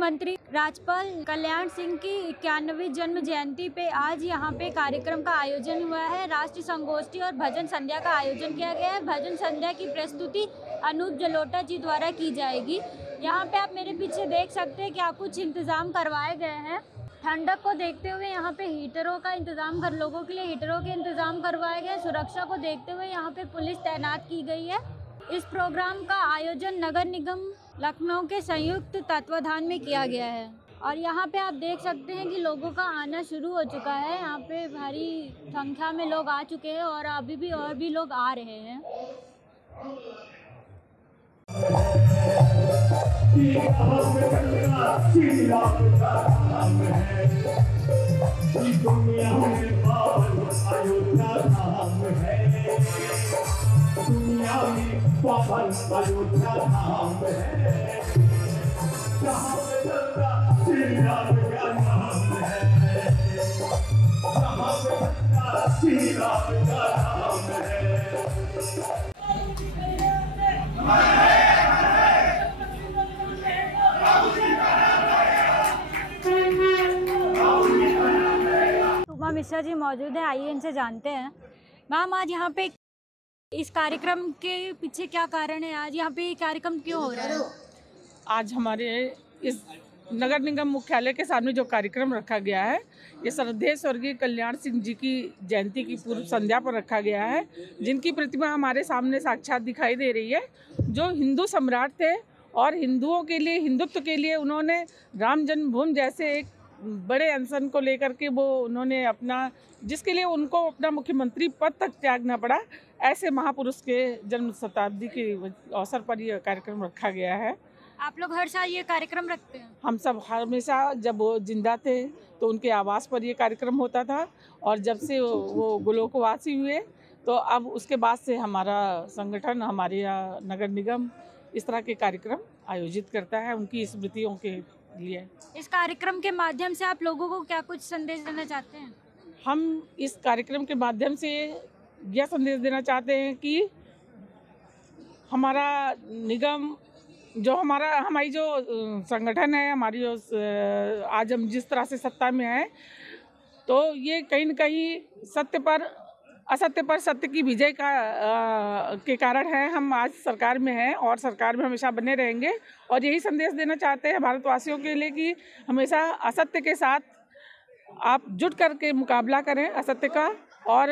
मुख्यमंत्री राज्यपाल कल्याण सिंह की 91वीं जन्म जयंती पे आज यहाँ पे कार्यक्रम का आयोजन हुआ है। राष्ट्रीय संगोष्ठी और भजन संध्या का आयोजन किया गया है। भजन संध्या की प्रस्तुति अनूप जलोटा जी द्वारा की जाएगी। यहाँ पे आप मेरे पीछे देख सकते हैं क्या कुछ इंतजाम करवाए गए हैं। ठंडक को देखते हुए यहाँ पे हीटरों का इंतजाम लोगों के लिए हीटरों के इंतजाम करवाए गए। सुरक्षा को देखते हुए यहाँ पे पुलिस तैनात की गई है। इस प्रोग्राम का आयोजन नगर निगम लखनऊ के संयुक्त तत्वाधान में किया गया है और यहाँ पे आप देख सकते हैं कि लोगों का आना शुरू हो चुका है। यहाँ पे भारी संख्या में लोग आ चुके हैं और अभी भी और भी लोग आ रहे हैं। दुनिया में पावन अयोध्या धाम है, जहाँ पे चलता श्री राम का नाम है, जहाँ पे चलता श्री राम का नाम है। उमा मिश्रा जी मौजूद है, आइए इनसे जानते हैं। मैम, आज यहाँ पे इस कार्यक्रम के पीछे क्या कारण है? आज यहाँ पे कार्यक्रम क्यों हो रहा है? आज हमारे इस नगर निगम मुख्यालय के सामने जो कार्यक्रम रखा गया है, ये श्रद्धेय स्वर्गीय कल्याण सिंह जी की जयंती की पूर्व संध्या पर रखा गया है, जिनकी प्रतिमा हमारे सामने साक्षात दिखाई दे रही है। जो हिंदू सम्राट थे और हिंदुओं के लिए, हिंदुत्व के लिए उन्होंने राम जन्मभूमि जैसे एक बड़े अनशन को लेकर के वो उन्होंने अपना, जिसके लिए उनको अपना मुख्यमंत्री पद तक त्यागना पड़ा, ऐसे महापुरुष के जन्म शताब्दी के अवसर पर यह कार्यक्रम रखा गया है। आप लोग हर साल ये कार्यक्रम रखते हैं? हम सब हमेशा, जब वो जिंदा थे तो उनके आवास पर ये कार्यक्रम होता था और जब से वो गोलोकवासी हुए तो अब उसके बाद से हमारा संगठन, हमारे यहाँ नगर निगम इस तरह के कार्यक्रम आयोजित करता है उनकी स्मृतियों के लिए। इस कार्यक्रम के माध्यम से आप लोगों को क्या कुछ संदेश देना चाहते हैं? हम इस कार्यक्रम के माध्यम से यह संदेश देना चाहते हैं कि हमारा निगम, जो हमारी जो संगठन है, हमारी जो आज हम जिस तरह से सत्ता में है, तो ये कहीं न कहीं सत्य पर सत्य की विजय के कारण है। हम आज सरकार में हैं और सरकार में हमेशा बने रहेंगे और यही संदेश देना चाहते हैं भारतवासियों के लिए कि हमेशा असत्य के साथ आप जुट करके मुकाबला करें असत्य का और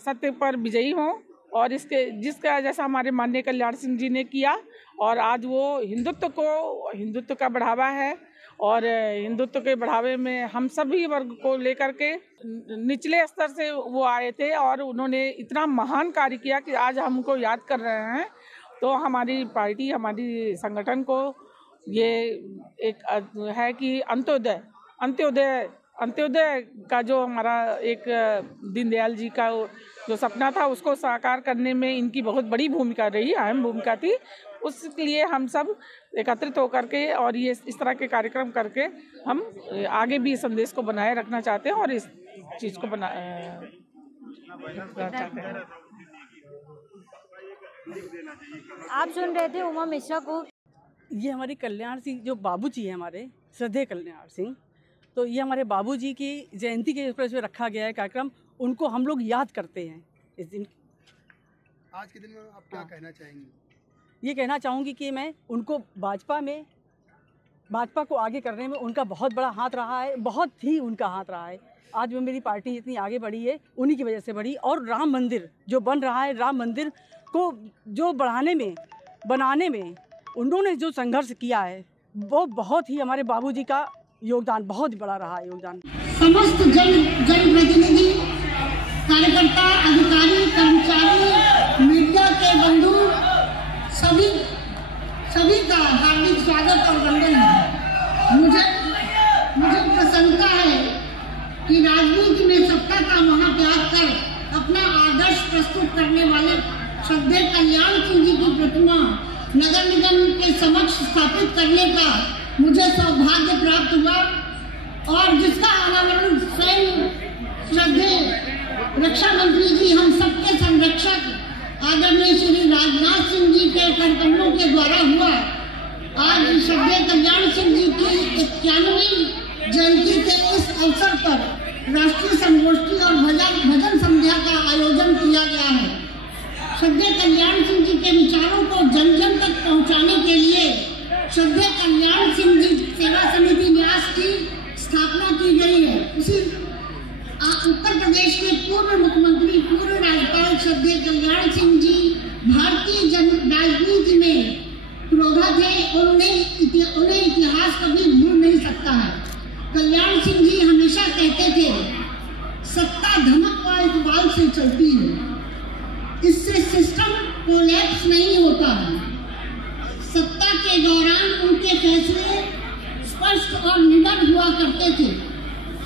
सत्य पर विजयी हों। और जिसका जैसा हमारे माननीय कल्याण सिंह जी ने किया और आज वो हिंदुत्व का बढ़ावा है और हिंदुत्व के बढ़ावे में हम सभी वर्ग को लेकर के निचले स्तर से वो आए थे और उन्होंने इतना महान कार्य किया कि आज हम उनको याद कर रहे हैं। तो हमारी पार्टी, हमारी संगठन को ये एक है कि अंत्योदय का जो हमारा एक दीनदयाल जी का जो सपना था उसको साकार करने में इनकी बहुत बड़ी भूमिका रही, अहम भूमिका थी। उसके लिए हम सब एकत्रित होकर के और ये इस तरह के कार्यक्रम करके हम आगे भी इस संदेश को बनाए रखना चाहते हैं और इस चीज़ को चाहते हैं। आप सुन रहे थे उमा मिश्रा को। ये हमारे कल्याण सिंह जो बाबूजी हैं, हमारे श्रद्धेय कल्याण सिंह, तो ये हमारे बाबूजी की जयंती के उपलक्ष्य में रखा गया है कार्यक्रम। उनको हम लोग याद करते हैं इस दिन। आज के दिन में आप क्या कहना चाहेंगी? ये कहना चाहूँगी कि मैं उनको भाजपा को आगे करने में उनका बहुत बड़ा हाथ रहा है, बहुत ही उनका हाथ रहा है। आज वो मेरी पार्टी इतनी आगे बढ़ी है उन्हीं की वजह से बढ़ी। और राम मंदिर जो बन रहा है, राम मंदिर को जो बनाने में उन्होंने जो संघर्ष किया है वो बहुत ही हमारे बाबूजी का योगदान बहुत बड़ा रहा योगदान। समस्त जनप्रतिनिधि, कार्यकर्ता, अधिकारी, कर्मचारी, मीडिया के बंधु सभी का हार्दिक स्वागत और वंदन है। मुझे प्रसन्नता है कि राजनीति में सत्ता का महात्याग कर अपना आदर्श प्रस्तुत करने वाले श्रद्धेय कल्याण सिंह जी की प्रतिमा नगर निगम के समक्ष स्थापित करने का मुझे सौभाग्य प्राप्त हुआ और जिसका अनावरण स्वयं श्रद्धेय रक्षा मंत्री जी, हम सबके संरक्षक आदरणीय श्री राजनाथ सिंह जी के करकमलों के द्वारा हुआ। आज श्रद्धेय कल्याण सिंह जी की 91वीं जयंती के इस अवसर पर राष्ट्रीय संगोष्ठी और भजन संध्या का आयोजन किया गया है। श्रद्धेय कल्याण सिंह जी के विचारों को जन जन तक पहुंचाने के लिए श्रद्धेय कल्याण सिंह जी सेवा समिति न्यास की स्थापना की गई है। उसी उत्तर प्रदेश के पूर्व मुख्यमंत्री पूर्व राज्यपाल श्रद्धेय कल्याण सिंह जी भारतीय राजनीति में प्रोधा थे और उन्हें इतिहास कभी भूल नहीं सकता है। कल्याण सिंह जी हमेशा कहते थे, सत्ता धमक व इकबाल से चलती है, इससे सिस्टम कोलैप्स नहीं होता है। सत्ता के दौरान उनके फैसले स्पष्ट और निडर हुआ करते थे।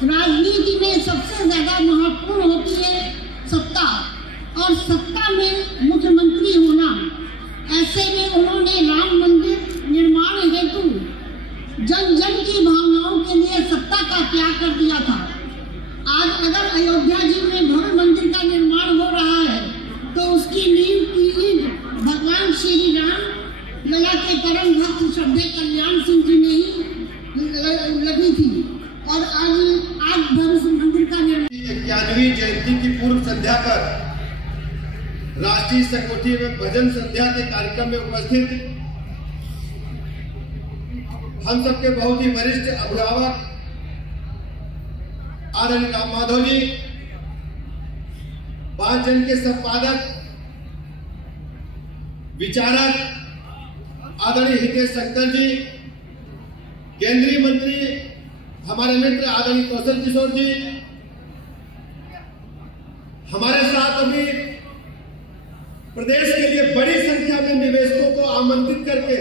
राजनीति में सबसे ज्यादा महत्वपूर्ण होती है सत्ता और सत्ता में मुख्यमंत्री होना। ऐसे में उन्होंने राम मंदिर निर्माण हेतु जन जन की भावनाओं के लिए सत्ता का त्याग कर दिया था। आज अगर अयोध्या जी में भव्य मंदिर का निर्माण हो रहा है तो उसकी नींव की भगवान श्री राम लला के परम भक्त श्रद्धेय कल्याण सिंह जी ने ही लगी थी और आज भव्य मंदिर का निर्माण 91वीं जयंती की पूर्व संध्या पर राष्ट्रीय संगोष्ठी में भजन संध्या के कार्यक्रम में उपस्थित हम सबके बहुत ही वरिष्ठ अभिभावक आदरणीय राम माधव जी, 5 जन के संपादक विचारक आदरणीय हितेश शंकर जी, केंद्रीय मंत्री हमारे मित्र आदरणीय कौशल किशोर जी, हमारे साथ अभी प्रदेश के लिए बड़ी संख्या में निवेशकों को आमंत्रित करके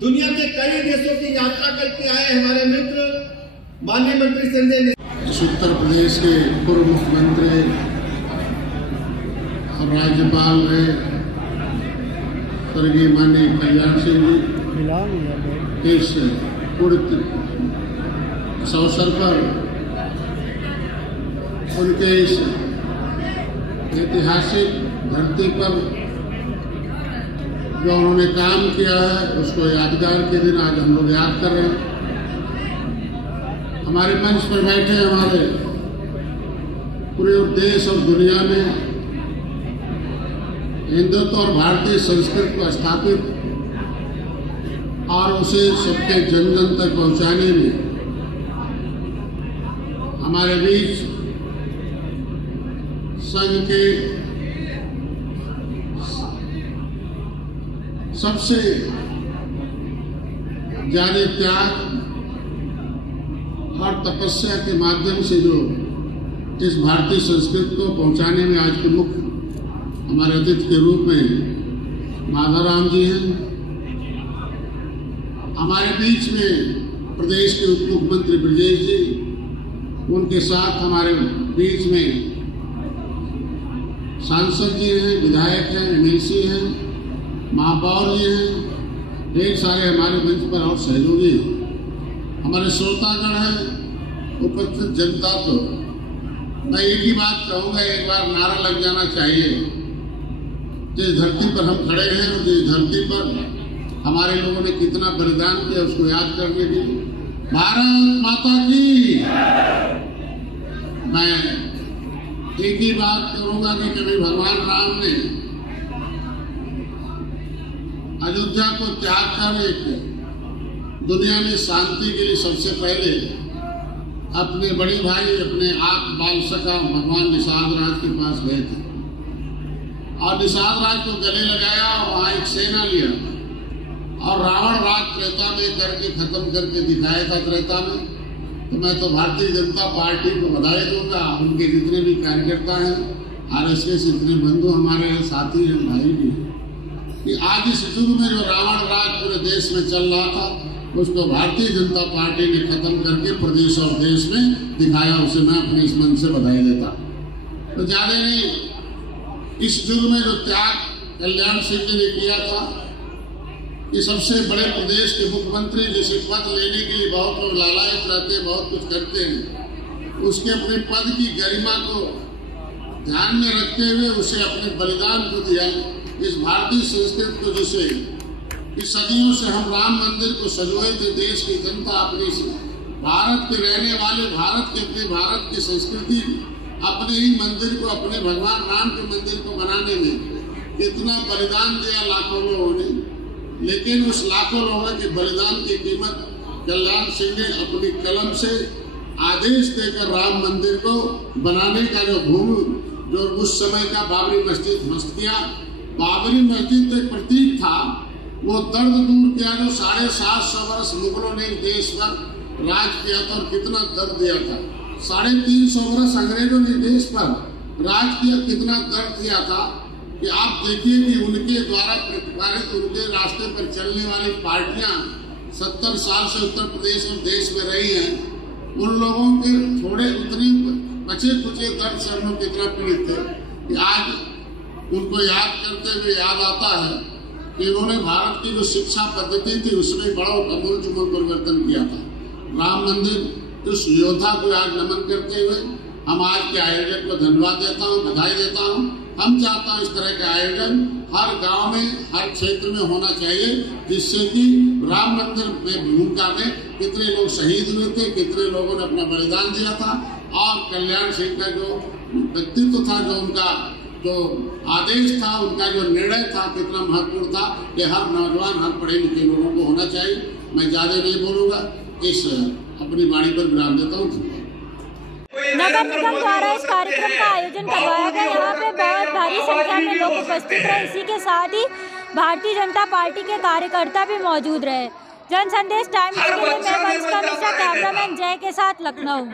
दुनिया के कई देशों की यात्रा करके आए हमारे मित्र माननीय मंत्री संजय उत्तर प्रदेश के पूर्व मुख्यमंत्री और राज्यपाल रहे स्वर्गीय माननीय कल्याण सिंह जी, इस अवसर पर उनके इस ऐतिहासिक धरती पर जो उन्होंने काम किया है उसको यादगार के दिन आज हम लोग याद कर रहे हैं। हमारे मंच पर बैठे हमारे पूरे देश और दुनिया में हिंदुत्व और भारतीय संस्कृति को स्थापित और उसे सबके जन जन तक पहुंचाने में हमारे बीच संघ के सबसे ज्यादा त्याग और तपस्या के माध्यम से जो इस भारतीय संस्कृति को पहुंचाने में आज के मुख्य हमारे अतिथि के रूप में माधवराम जी हैं। हमारे बीच में प्रदेश के उप मुख्यमंत्री ब्रजेश जी, उनके साथ हमारे बीच में सांसद जी हैं, विधायक हैं, एमएलसी हैं, महापौर जी हैं, ढेर सारे हमारे मंच पर और सहयोगी हैं, हमारे श्रोतागण हैं, उपस्थित जनता को मैं एक ही बात कहूंगा, एक बार नारा लग जाना चाहिए। जिस धरती पर हम खड़े हैं और जिस धरती पर हमारे लोगों ने कितना बलिदान किया उसको याद करने के लिए भारत माता की मैं एक ही बात करूंगा कि कभी भगवान राम ने अयोध्या को त्याग कर एक दुनिया में शांति के लिए सबसे पहले अपने बड़े भाई अपने आप बाल सखा भगवान निषाद राज के पास गए थे और निषाद राज को गले लगाया और वहां एक सेना लिया और रावण राज त्रेता में करके खत्म करके दिखाया था त्रेता में। तो मैं तो भारतीय जनता पार्टी को बधाई दूंगा, उनके जितने भी कार्यकर्ता हैं, आरएसएस जितने बंधु हमारे हैं, साथी हैं, भाई भी हैं, कि आज इस युग में जो रावण राज पूरे देश में चल रहा था उसको भारतीय जनता पार्टी ने खत्म करके प्रदेश और देश में दिखाया। उसे मैं अपने इस मन से बधाई देता। तो ज्यादा नहीं, इस युग में जो त्याग कल्याण सिंह जी ने किया था कि सबसे बड़े प्रदेश के मुख्यमंत्री जिसे पद लेने के लिए बहुत लोग लालायित रहते हैं, बहुत कुछ करते हैं, उसके अपने पद की गरिमा को ध्यान में रखते हुए उसे अपने बलिदान को दिया। इस भारतीय संस्कृति को जिसे कि सदियों से हम राम मंदिर को सजोए थे, देश की जनता अपनी भारत के रहने वाले, भारत के अपने भारत की संस्कृति, अपने ही मंदिर को, अपने भगवान राम के मंदिर को बनाने में कितना बलिदान दिया लाखों लोगों ने। लेकिन उस लाखों लोगों के बलिदान की कीमत कल्याण सिंह ने अपनी कलम से आदेश देकर राम मंदिर को बनाने का जो उस समय का बाबरी मस्जिद ध्वस्त किया। बाबरी मस्जिद एक प्रतीक था, वो दर्द दूर किया जो 750 वर्ष मुगलों ने देश पर राज किया था और कितना दर्द दिया था। 350 वर्ष अंग्रेजों ने देश पर राज किया, कितना दर्द किया था कि आप देखिए कि उनके द्वारा प्रतिपादित उनके रास्ते पर चलने वाली पार्टियां 70 साल से उत्तर प्रदेश और देश में रही हैं। उन लोगों के थोड़े उतने बचे कुचे दर्द से हम लोग कितना पीड़ित थे कि आज उनको याद करते हुए याद आता है कि उन्होंने भारत की जो शिक्षा पद्धति थी उसमें बड़ा अमूलचूल परिवर्तन किया था। राम मंदिर उस योद्धा को आज नमन करते हुए हम आज के आयोजन को धन्यवाद देता हूँ, बधाई देता हूँ। हम चाहता हूँ इस तरह के आयोजन हर गांव में, हर क्षेत्र में होना चाहिए, जिससे कि राम मंदिर में भूमिका में कितने लोग शहीद हुए थे, कितने लोगों ने अपना बलिदान दिया था और कल्याण सिंह का जो व्यक्तित्व था, जो उनका जो आदेश था, उनका जो निर्णय था, कितना महत्वपूर्ण था, ये हर नौजवान, हर पढ़े लिखे लोगों को होना चाहिए। मैं ज्यादा नहीं बोलूँगा, इस अपनी वाणी पर विराम देता हूँ। नगर निगम द्वारा इस कार्यक्रम का आयोजन करवाया गया। यहाँ पे बहुत भारी संख्या में लोग उपस्थित रहे। इसी के साथ ही भारतीय जनता पार्टी के कार्यकर्ता भी मौजूद रहे। जन संदेश टाइम्स के लिए मैं वंशिका मिश्रा, कैमरामैन जय के साथ, लखनऊ।